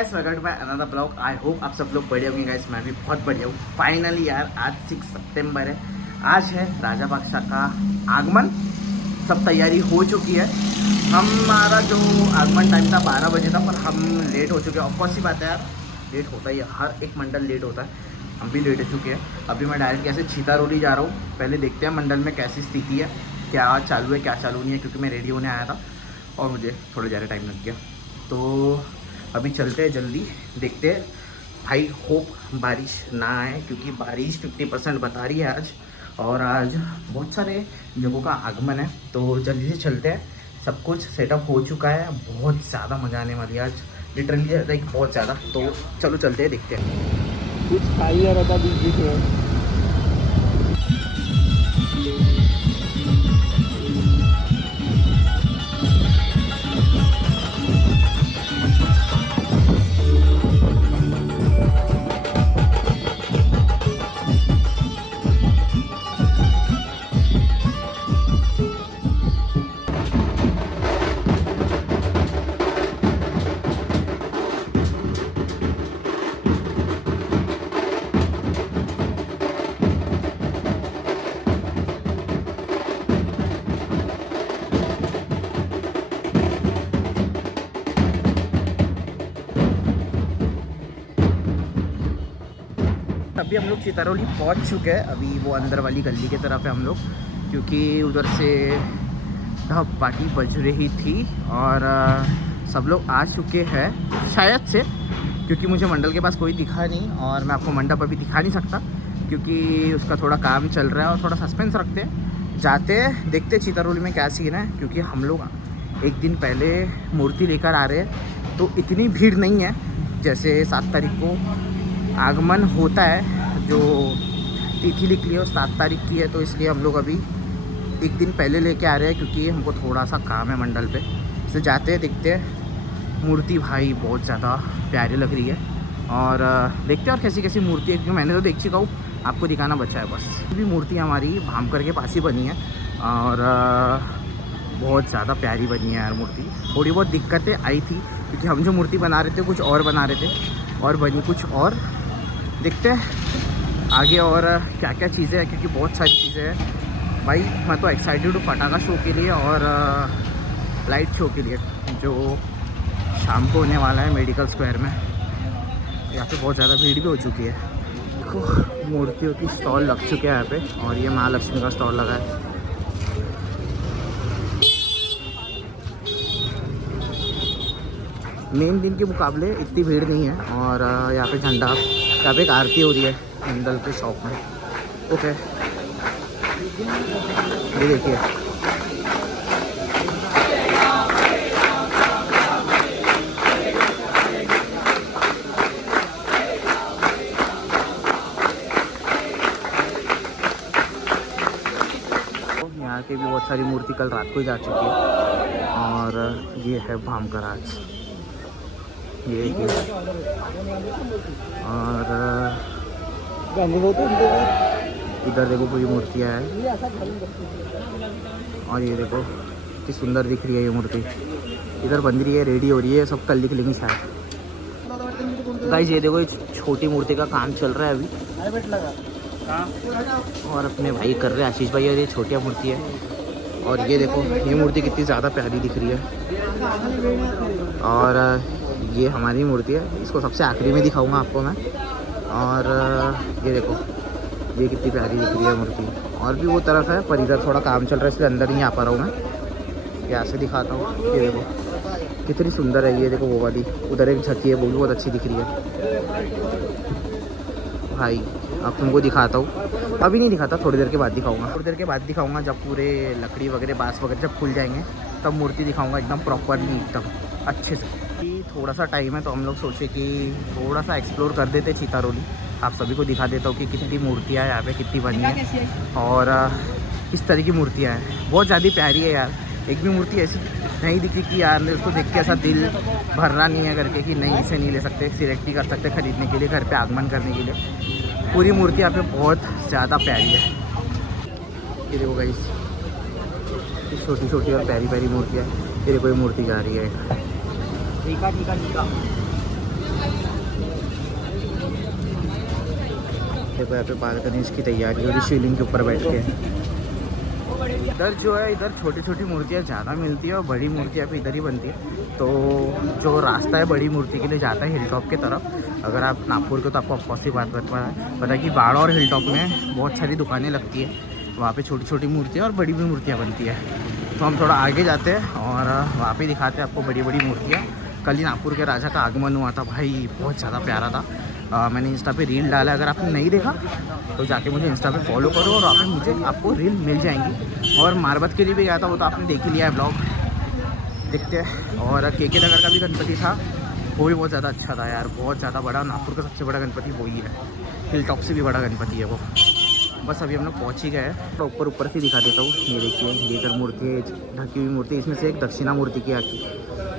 Guys, welcome to my another blog. I hope आप सब लोग बढ़िया होंगे गाइस। मैं भी बहुत बढ़िया हूँ। फाइनली यार आज 6 सितंबर है। आज है राजा बादशाह का आगमन। सब तैयारी हो चुकी है। हमारा जो आगमन टाइम था 12 बजे था, पर हम लेट हो चुके हैं। ऑफकोर्स सी बात है यार, लेट होता ही है, हर एक मंडल लेट होता है। हम भी लेट हो चुके हैं। अभी मैं डायरेक्ट कैसे छीतारोली जा रहा हूँ। पहले देखते हैं मंडल में कैसी स्थिति है, क्या चालू है क्या चालू नहीं है, क्योंकि मैं रेडी होने आया था और मुझे थोड़ा ज़्यादा टाइम लग गया। तो अभी चलते हैं, जल्दी देखते हैं। भाई होप बारिश ना आए, क्योंकि बारिश 50% बता रही है आज। और आज बहुत सारे जगहों का आगमन है, तो जल्दी से चलते हैं। सब कुछ सेटअप हो चुका है। बहुत ज़्यादा मज़ा आने वाली है आज, लिटरली लाइक बहुत ज़्यादा। तो चलो चलते हैं, देखते हैं। कुछ खाई जा रहा था बीच बीच में। अभी हम लोग चितारोली पहुंच चुके हैं। अभी वो अंदर वाली गली की तरफ है हम लोग, क्योंकि उधर से ढप पार्टी बज रही थी। और सब लोग आ चुके हैं शायद से, क्योंकि मुझे मंडल के पास कोई दिखा नहीं। और मैं आपको मंडप अभी दिखा नहीं सकता, क्योंकि उसका थोड़ा काम चल रहा है और थोड़ा सस्पेंस रखते हैं। जाते हैं, देखते चितारोली में क्या सीन है, क्योंकि हम लोग एक दिन पहले मूर्ति लेकर आ रहे हैं। तो इतनी भीड़ नहीं है जैसे 7 तारीख को आगमन होता है। जो तिथि लिख ली है 7 तारीख की है, तो इसलिए हम लोग अभी एक दिन पहले लेके आ रहे हैं, क्योंकि हमको थोड़ा सा काम है मंडल पे। से जाते हैं, देखते हैं। मूर्ति भाई बहुत ज़्यादा प्यारी लग रही है। और देखते हैं और कैसी कैसी मूर्ति है, क्योंकि मैंने तो देख चुका हूँ, आपको दिखाना बचा है बस। भी मूर्ति हमारी भामकर के पास ही बनी है और बहुत ज़्यादा प्यारी बनी है यार मूर्ति। थोड़ी बहुत दिक्कतें आई थी, क्योंकि हम जो मूर्ति बना रहे थे कुछ और बना रहे थे और बनी कुछ और। देखते हैं आगे और क्या क्या चीज़ें हैं, क्योंकि बहुत सारी चीज़ें हैं भाई। मैं तो एक्साइटेड हूँ पटाखा शो के लिए और लाइट शो के लिए, जो शाम को होने वाला है मेडिकल स्क्वायर में। यहाँ पे बहुत ज़्यादा भीड़ भी हो चुकी है। देखो मूर्तियों की स्टॉल लग चुके हैं यहाँ पे, और ये महालक्ष्मी का स्टॉल लगा है। मेन दिन के मुकाबले इतनी भीड़ नहीं है। और यहाँ पे झंडा, यहाँ पे एक आरती हो रही है मंडल के शॉप में। ओके, ये देखिए यहाँ की भी बहुत सारी मूर्ति कल रात को ही जा चुकी है। और ये है भामकर आज, ये और इधर देखो पूरी मूर्तियाँ हैं। और ये देखो कितनी सुंदर दिख रही है ये मूर्ति। इधर बन रही है, रेडी हो रही है, सब कल दिख लेंगी शायद। गाइस ये देखो, ये छोटी मूर्ति का काम चल रहा है अभी, और अपने भाई कर रहे हैं आशीष भाई। और ये छोटी मूर्ति है। और ये देखो ये मूर्ति कितनी ज़्यादा प्यारी दिख रही है। और ये हमारी मूर्ति है, इसको सबसे आखिरी में दिखाऊंगा आपको मैं। और ये देखो ये कितनी प्यारी दिख रही है मूर्ति। और भी वो तरफ है, पर इधर थोड़ा काम चल रहा है इसलिए अंदर नहीं आ पा रहा हूँ मैं। यहाँ से दिखाता हूँ, ये देखो कितनी सुंदर है। ये देखो वो वाली उधर एक झकी है, वो भी बहुत अच्छी दिख रही है भाई। अब तुमको दिखाता हूँ, अभी नहीं दिखाता, थोड़ी देर के बाद दिखाऊंगा। थोड़ी देर के बाद दिखाऊंगा, जब पूरे लकड़ी वगैरह बाँस वगैरह जब खुल जाएंगे, तब मूर्ति दिखाऊंगा एकदम प्रॉपरली, एकदम अच्छे से। थोड़ा सा टाइम है, तो हम लोग सोचे कि थोड़ा सा एक्सप्लोर कर देते चितारोली। आप सभी को दिखा देता हूँ कि कितनी मूर्तियाँ यहाँ पे कितनी बनी है और किस तरह की मूर्तियाँ हैं। बहुत ज़्यादा प्यारी है यार। एक भी मूर्ति ऐसी नहीं दिखी कि यार ने उसको देख के ऐसा दिल भरना नहीं है करके कि नहीं इसे नहीं ले सकते, सिलेक्ट नहीं कर सकते खरीदने के लिए, घर पे आगमन करने के लिए। पूरी मूर्ति यहाँ पे बहुत ज़्यादा प्यारी है। ये देखो गाइस, छोटी छोटी और प्यारी प्यारी मूर्तियाँ। ये देखो ये मूर्ति जा रही है, देखो यहाँ पे बालकनी की तैयारी हो रही शिवलिंग के ऊपर बैठ के। इधर जो है इधर छोटी छोटी मूर्तियाँ ज़्यादा मिलती है और बड़ी मूर्तियाँ भी इधर ही बनती है। तो जो रास्ता है बड़ी मूर्ति के लिए जाता है हिल टॉप की तरफ। अगर आप नागपुर के तो आपको ऑफकोर्स ही बात पता है कि बाड़ा और हिल टॉप में बहुत सारी दुकानें लगती है। वहाँ पे छोटी छोटी मूर्तियाँ और बड़ी भी मूर्तियाँ बनती है। तो हम थोड़ा आगे जाते हैं और वहाँ पे दिखाते हैं आपको बड़ी बड़ी मूर्तियाँ। कल ही नागपुर के राजा का आगमन हुआ था भाई, बहुत ज़्यादा प्यारा था। मैंने इंस्टा पे रील डाला, अगर आपने नहीं देखा तो जाके मुझे इंस्टा पे फॉलो करो और वहाँ पे मुझे आपको रील मिल जाएंगी। और मारबत के लिए भी गया था, वो तो आपने देख ही लिया है ब्लॉग, देखते हैं। और के नगर का भी गणपति था, वो भी बहुत ज़्यादा अच्छा था यार, बहुत ज़्यादा बड़ा। नागपुर का सबसे बड़ा गणपति वही है, हिल टॉप से भी बड़ा गणपति है वो। बस अभी हम लोग पहुँच ही गए। तो ऊपर से दिखा देता हूँ, ये देखिए ये इधर मूर्ति है, ढकी हुई मूर्ति। इसमें से एक दक्षिणा मूर्ति की आती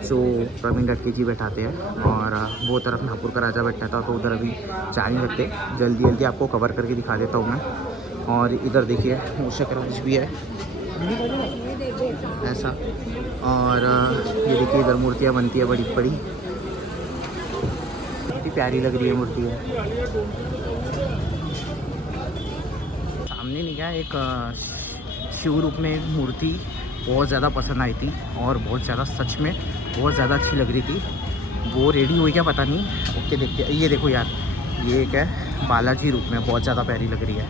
जो प्रवीण रटके जी बैठाते हैं और वो तरफ नागपुर का राजा बैठा था। तो उधर अभी जा नहीं सकते, जल्दी जल्दी आपको कवर करके दिखा देता हूँ मैं। और इधर देखिए मूषक भी है ऐसा। और ये देखिए इधर मूर्तियाँ बनती है बड़ी बड़ी, कितनी प्यारी लग रही है मूर्ति है। सामने नहीं गया एक शिव रूप में एक मूर्ति बहुत ज़्यादा पसंद आई थी और बहुत ज़्यादा सच में बहुत ज़्यादा अच्छी लग रही थी। वो रेडी हुई क्या पता नहीं, ओके देखते। ये देखो यार, ये एक है बालाजी रूप में, बहुत ज़्यादा प्यारी लग रही है।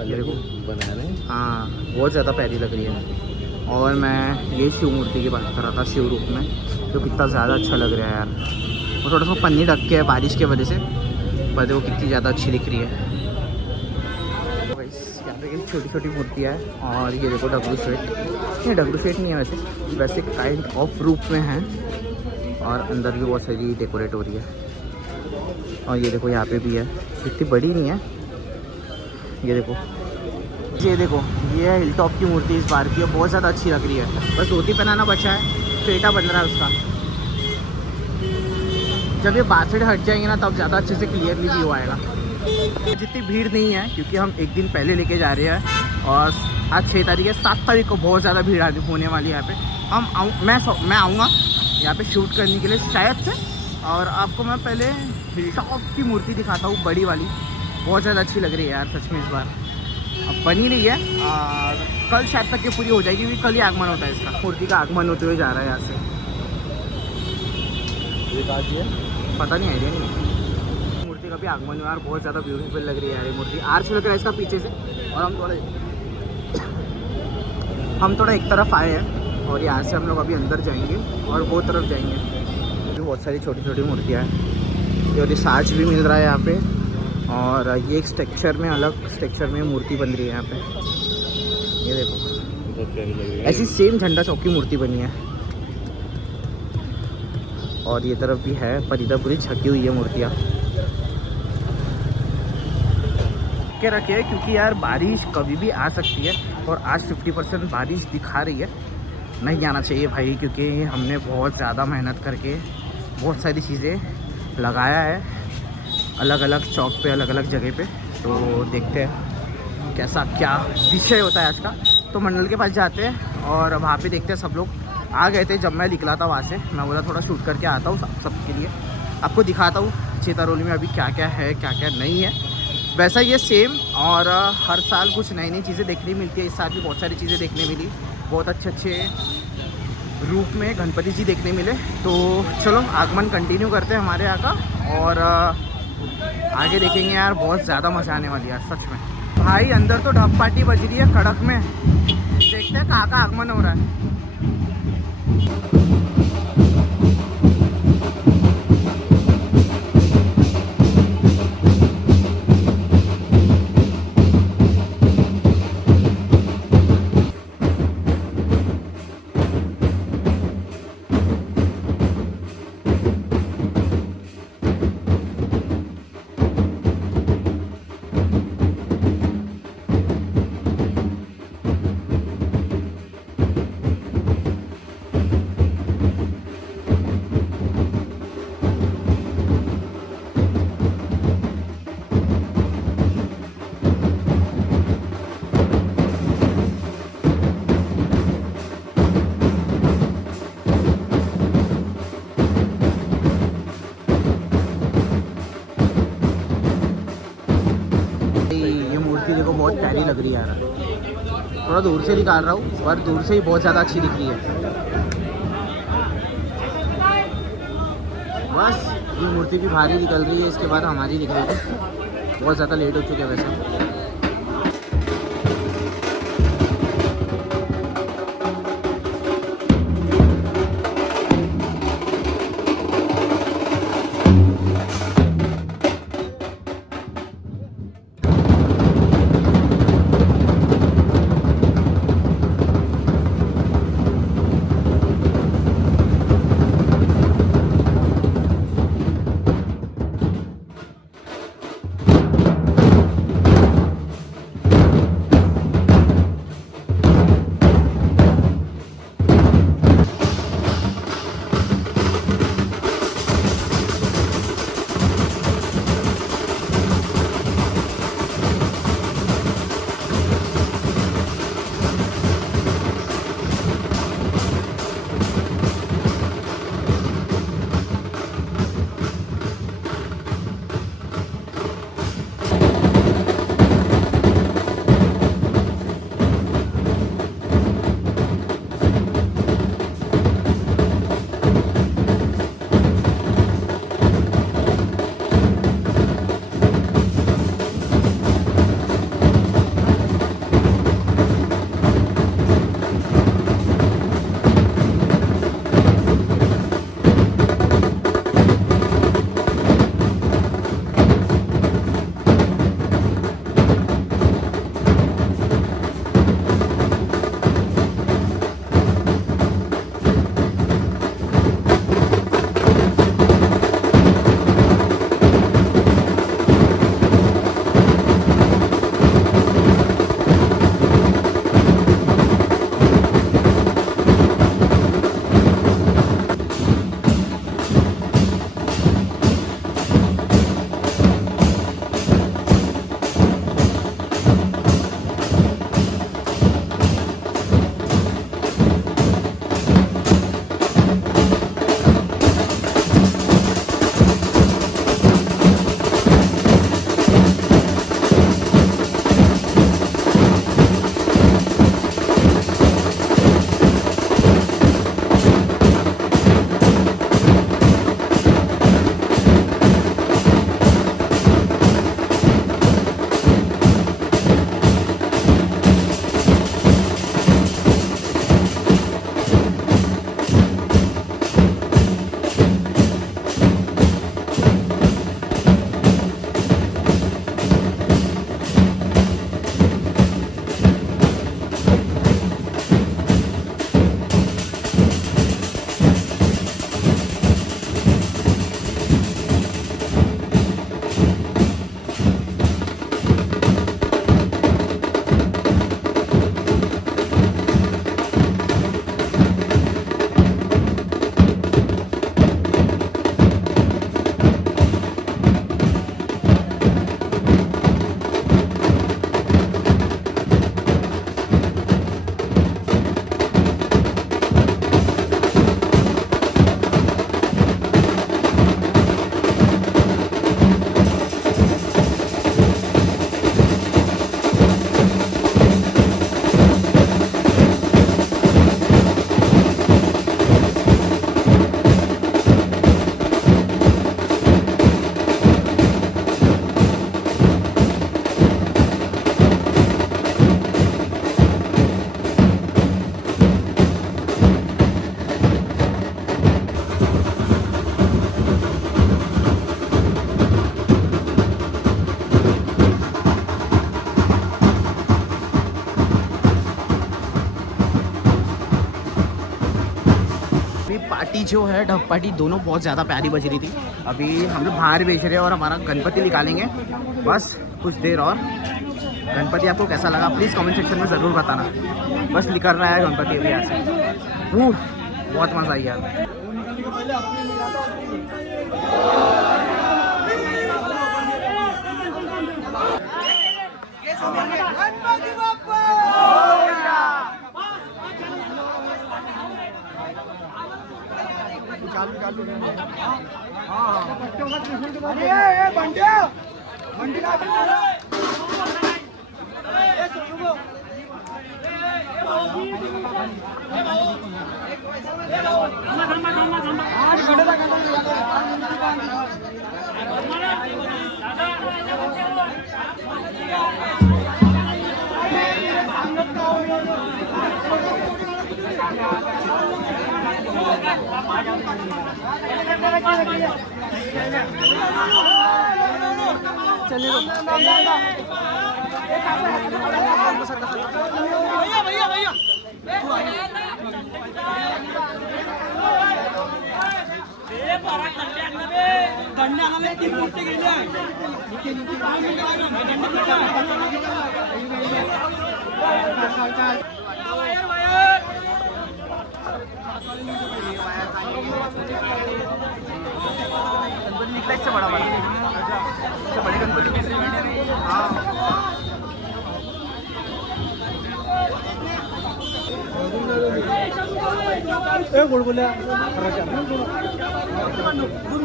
ये देखो बना रहे हैं। हाँ बहुत ज़्यादा प्यारी लग रही है। और मैं ये शिव मूर्ति की बात कर रहा था शिव रूप में, तो कितना ज़्यादा अच्छा लग रहा है यार। वो थोड़ा सा पन्नी ढक के है बारिश की वजह से, पर देखो कितनी ज़्यादा अच्छी दिख रही है। यहाँ पे छोटी छोटी मूर्तियाँ है। और ये देखो डब्लू शेट, ये डब्लू शेट नहीं है वैसे काइंड ऑफ रूप में है। और अंदर भी बहुत सारी डेकोरेट हो रही है। और ये देखो यहाँ पे भी है, इतनी बड़ी नहीं है। ये देखो ये है हिल टॉप की मूर्ति इस बार की, और बहुत ज़्यादा अच्छी लग रही है। बस धोती पहनाना बचा है, पेटा बन रहा है उसका। जब ये बात हट जाएंगे ना तब ज़्यादा अच्छे से क्लियरली व्यू आएगा। जितनी भीड़ नहीं है क्योंकि हम एक दिन पहले लेके जा रहे हैं और आज 6 तारीख है, 7 तारीख को बहुत ज़्यादा भीड़ होने वाली है यहाँ पे। मैं आऊँगा यहाँ पे शूट करने के लिए शायद से। और आपको मैं पहले हिल टॉप की मूर्ति दिखाता हूँ, बड़ी वाली, बहुत ज़्यादा अच्छी लग रही है यार सच में इस बार। अब बनी रही है और कल शायद तक ये पूरी हो जाएगी क्योंकि कल ही आगमन होता है इसका। मूर्ति का आगमन होते हुए जा रहा है यहाँ से। ये बात है, पता नहीं, आइडिया नहीं। मूर्ति का भी आगमन हुआ यार, बहुत ज़्यादा ब्यूटीफुल लग रही है यार ये मूर्ति। आर्च लग रहा है इसका पीछे से। और हम थोड़ा एक तरफ आए हैं और यहाँ से हम लोग अभी अंदर जाएंगे और वो तरफ जाएंगे। अभी बहुत सारी छोटी छोटी मूर्तियाँ हैं और ये साज भी मिल रहा है यहाँ पे। और ये एक स्ट्रक्चर में, अलग स्ट्रक्चर में मूर्ति बन रही है यहाँ पे। ये देखो ऐसी सेम झंडा चौक की मूर्ति बनी है। और ये तरफ भी है, पर इधर पूरी छकी हुई है मूर्तियाँ के रखे, क्योंकि यार बारिश कभी भी आ सकती है। और आज 50% बारिश दिखा रही है। नहीं आना चाहिए भाई, क्योंकि हमने बहुत ज़्यादा मेहनत करके बहुत सारी चीज़ें लगाया है अलग अलग चौक पे, अलग अलग जगह पे। तो देखते हैं कैसा क्या विषय होता है आज का। तो मंडल के पास जाते हैं और वहाँ पे देखते हैं। सब लोग आ गए थे जब मैं निकला था वहाँ से। मैं बोला थोड़ा शूट करके आता हूँ सबके लिए, आपको दिखाता हूँ चेतारोली में अभी क्या क्या है क्या क्या नहीं है। वैसा ये सेम, और हर साल कुछ नई नई चीज़ें देखने मिलती है। इस साल भी बहुत सारी चीज़ें देखने मिली, बहुत अच्छे अच्छे रूप में गणपति जी देखने मिले। तो चलो आगमन कंटिन्यू करते हैं हमारे यहाँ का और आगे देखेंगे यार। बहुत ज़्यादा मज़ा आने वाली है यार सच में भाई। अंदर तो ढप पार्टी बज रही है कड़क में। देखते हैं कहाँ का आगमन हो रहा है। लग रही है यार। थोड़ा दूर से निकाल रहा हूँ पर दूर से ही बहुत ज़्यादा अच्छी दिख रही है। बस ये मूर्ति भी भारी निकल रही है, इसके बाद हमारी निकलेगी। बहुत ज़्यादा लेट हो चुके हैं वैसे। पार्टी जो है ढप पार्टी दोनों बहुत ज़्यादा प्यारी बज रही थी। अभी हम लोग बाहर बेच रहे हैं और हमारा गणपति निकालेंगे बस कुछ देर और। गणपति आपको कैसा लगा प्लीज़ कमेंट सेक्शन में ज़रूर बताना। बस निकल रहा है गणपति अभी यहाँ से। बहुत मज़ा आई यार। गणपति निकला इससे बड़ा बड़ा, इससे बड़े गणपति। हाँ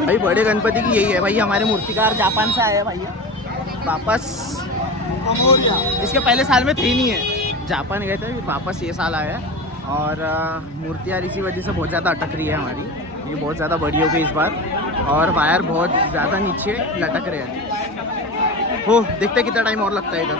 भाई बड़े गणपति की यही है भाई। हमारे मूर्तिकार जापान से आए हैं भैया वापस। इसके पहले साल में थे नहीं है, जापान गए थे, वापस ये साल आया है। और मूर्ति यार इसी वजह से बहुत ज़्यादा अटक रही है हमारी, ये बहुत ज़्यादा बड़ी हो गई इस बार। और वायर बहुत ज़्यादा नीचे लटक रहे हैं। हो देखते कितना टाइम और लगता है इधर।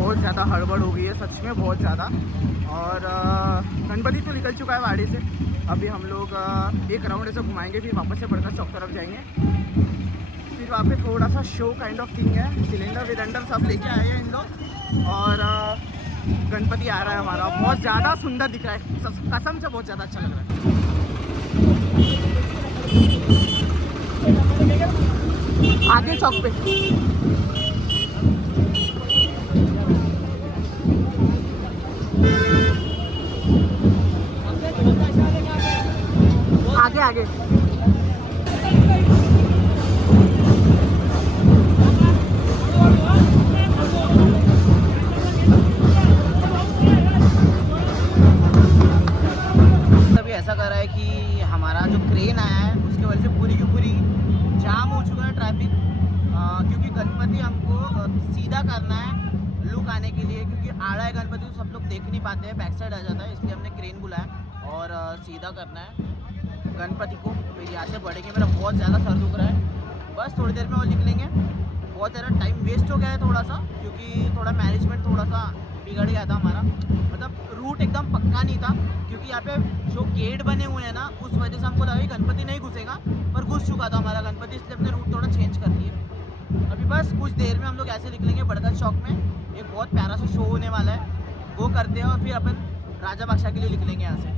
बहुत ज़्यादा हड़बड़ हो गई है सच में, बहुत ज़्यादा। और गणपति तो निकल चुका है वाड़ी से। अभी हम लोग एक राउंड ऐसे घुमाएंगे, फिर वापस से बड़का चौक तरफ जाएंगे। फिर वहाँ पे थोड़ा सा शो काइंड ऑफ थिंग है, सिलेंडर विलेंडर सब लेके आए हैं इन लोग। और गणपति आ रहा है हमारा, बहुत ज़्यादा सुंदर दिख रहा है, कसम से बहुत ज़्यादा अच्छा लग रहा है। आगे चौक पे आगे आगे तभी ऐसा कर रहा है कि हमारा जो क्रेन आया है उसके वजह से पूरी की पूरी जाम हो चुका है ट्रैफिक। क्योंकि गणपति हमको सीधा करना है लुक आने के लिए, क्योंकि आड़ा है गणपति तो सब लोग देख नहीं पाते हैं, बैक साइड आ जाता है, इसलिए हमने क्रेन बुलाया और सीधा करना है गणपति को। फिर यहाँ से बढ़ेंगे, मेरा बहुत ज़्यादा सर दुख रहा है, बस थोड़ी देर में और निकलेंगे। बहुत ज़्यादा टाइम वेस्ट हो गया है थोड़ा सा, क्योंकि थोड़ा मैनेजमेंट थोड़ा सा बिगड़ गया था हमारा, मतलब रूट एकदम पक्का नहीं था। क्योंकि यहाँ पे जो गेट बने हुए हैं ना, उस वजह से हमको लगा कि गणपति नहीं घुसेगा, पर घुस चुका था हमारा गणपति, इसलिए अपने रूट थोड़ा चेंज कर दिए। अभी बस कुछ देर में हम लोग ऐसे निकलेंगे बड़का चौक में, एक बहुत प्यारा सा शो होने वाला है, वो करते हैं और फिर अपन राजा बादशाह के लिए निकलेंगे यहाँ से।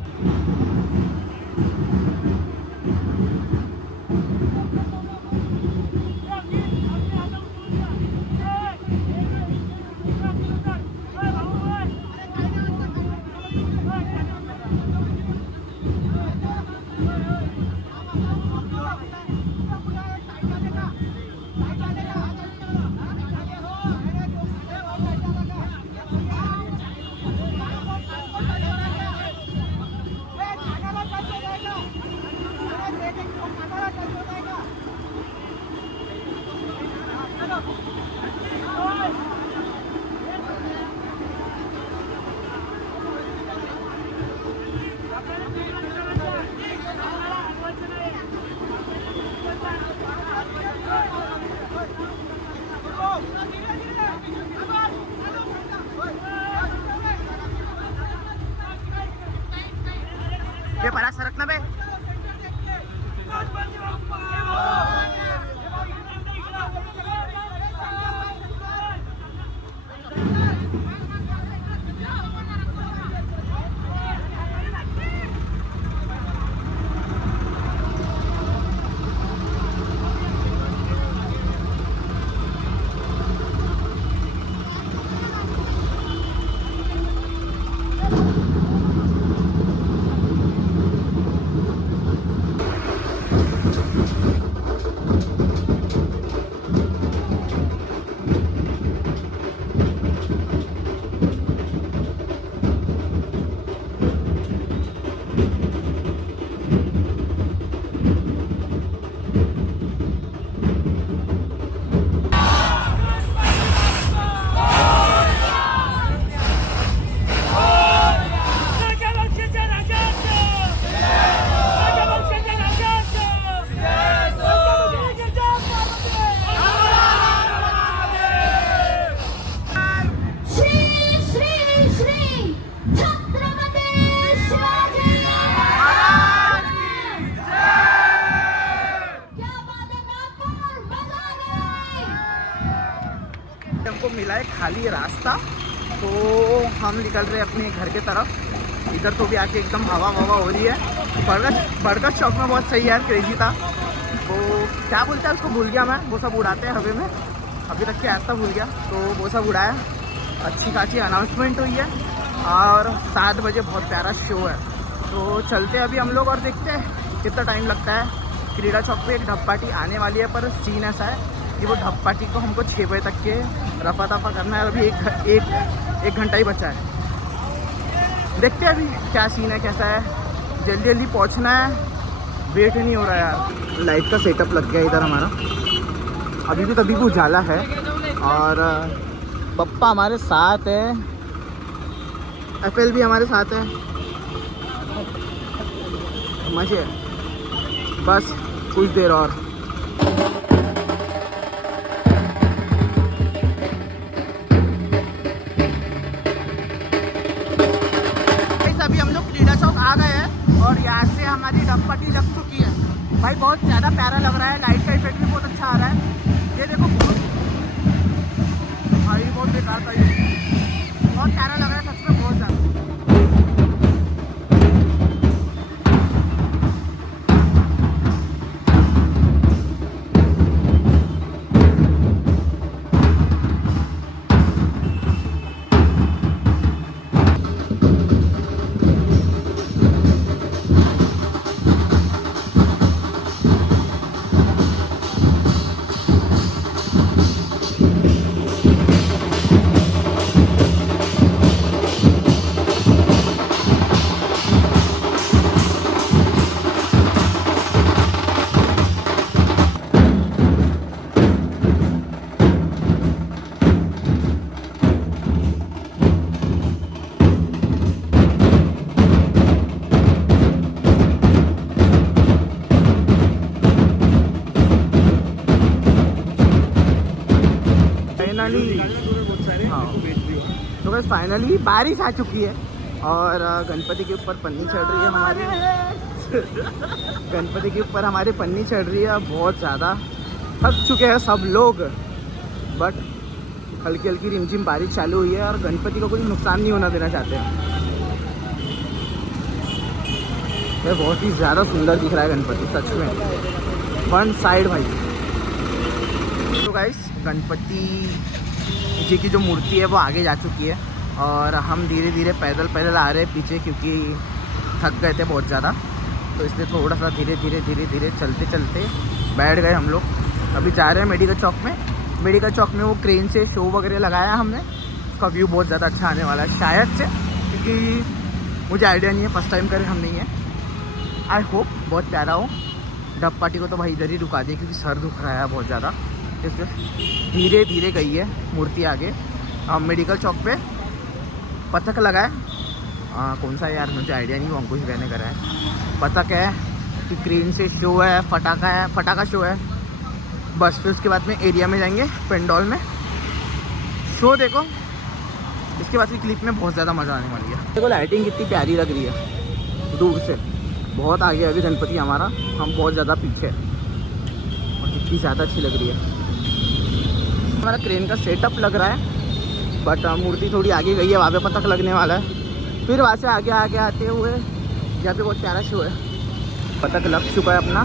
ये पराग सरकना बे। हमको मिला है खाली रास्ता, तो हम निकल रहे हैं अपने घर के तरफ। इधर तो भी आके एकदम हवा हो रही है। बर्गर शॉप में बहुत सही यार, क्रेजी था। वो क्या बोलते हैं उसको, भूल गया मैं। वो सब उड़ाते हैं हवे में, अभी तक क्या आता भूल गया। तो वो सब उड़ाया, अच्छी खासी अनाउंसमेंट हुई है और 7 बजे बहुत प्यारा शो है। तो चलते हैं अभी हम लोग और देखते हैं कितना टाइम लगता है। क्रीड़ा चौक पे एक ढप पार्टी आने वाली है, पर सीन ऐसा है कि वो ढप पार्टी को हमको 6 बजे तक के रफा दफा करना है। अभी एक घंटा ही बचा है। देखते हैं अभी क्या सीन है, कैसा है। जल्दी जल्दी पहुंचना है, वेट नहीं हो रहा है यार। लाइट का सेटअप लग गया इधर हमारा। अभी भी तभी भी उजाला है और पप्पा हमारे साथ है, FL भी हमारे साथ है। मजे, बस कुछ देर और। अभी हम लोग क्रीड़ा चौक आ गए हैं और यहाँ से हमारी ढप पार्टी लग चुकी है। भाई बहुत ज़्यादा प्यारा लग रहा है, लाइट का इफेक्ट भी बहुत अच्छा आ रहा है। ये देखो भाई, बहुत बेकार था ये, बहुत प्यारा लग रहा है सच में, बहुत ज़्यादा। तो बस फाइनली बारिश आ चुकी है और गणपति के ऊपर पन्नी चढ़ रही है हमारी। गणपति के ऊपर हमारी पन्नी चढ़ रही है। बहुत ज़्यादा थक चुके हैं सब लोग, बट हल्की हल्की रिमझिम बारिश चालू हुई है और गणपति को कोई नुकसान नहीं होना देना चाहते हैं। ये बहुत ही ज़्यादा सुंदर दिख रहा है गणपति, सच में वन साइड भाई। तो गाइस, गणपति जी की जो मूर्ति है वो आगे जा चुकी है और हम धीरे धीरे पैदल आ रहे हैं पीछे, क्योंकि थक गए थे बहुत ज़्यादा। तो इसलिए थोड़ा सा धीरे धीरे चलते बैठ गए हम लोग। अभी जा रहे हैं मेडिकल चौक में। मेडिकल चौक में वो क्रेन से शो वगैरह लगाया हमने, उसका व्यू बहुत ज़्यादा अच्छा आने वाला है शायद से, क्योंकि मुझे आइडिया नहीं है, फर्स्ट टाइम करे हम नहीं है। आई होप बहुत प्यारा हो। ढप पार्टी को तो भाई इधर ही रुका दिया क्योंकि सर दुख रहा है बहुत ज़्यादा, इसलिए धीरे धीरे गई है मूर्ति आगे। मेडिकल चौक पे पथक लगा है, कौन सा यार मुझे आइडिया नहीं, वो अंकुश कहने करा है। पथक है कि क्रेन से शो है, फटाका शो है। बस फिर उसके बाद में एरिया में जाएंगे, पेंडॉल में शो देखो। इसके बाद की क्लिप में बहुत ज़्यादा मज़ा आने वाली है। देखो लाइटिंग कितनी प्यारी लग रही है दूर से, बहुत आगे है अभी गणपति हमारा, हम बहुत ज़्यादा पीछे हैं। और कितनी ज़्यादा अच्छी लग रही है। हमारा क्रेन का सेटअप लग रहा है, बट मूर्ति थोड़ी आगे गई है, वहाँ पे पतंग लगने वाला है। फिर वहाँ से आगे आगे आते हुए यहाँ पे बहुत प्यारा शो है। पतंग लग चुका है अपना।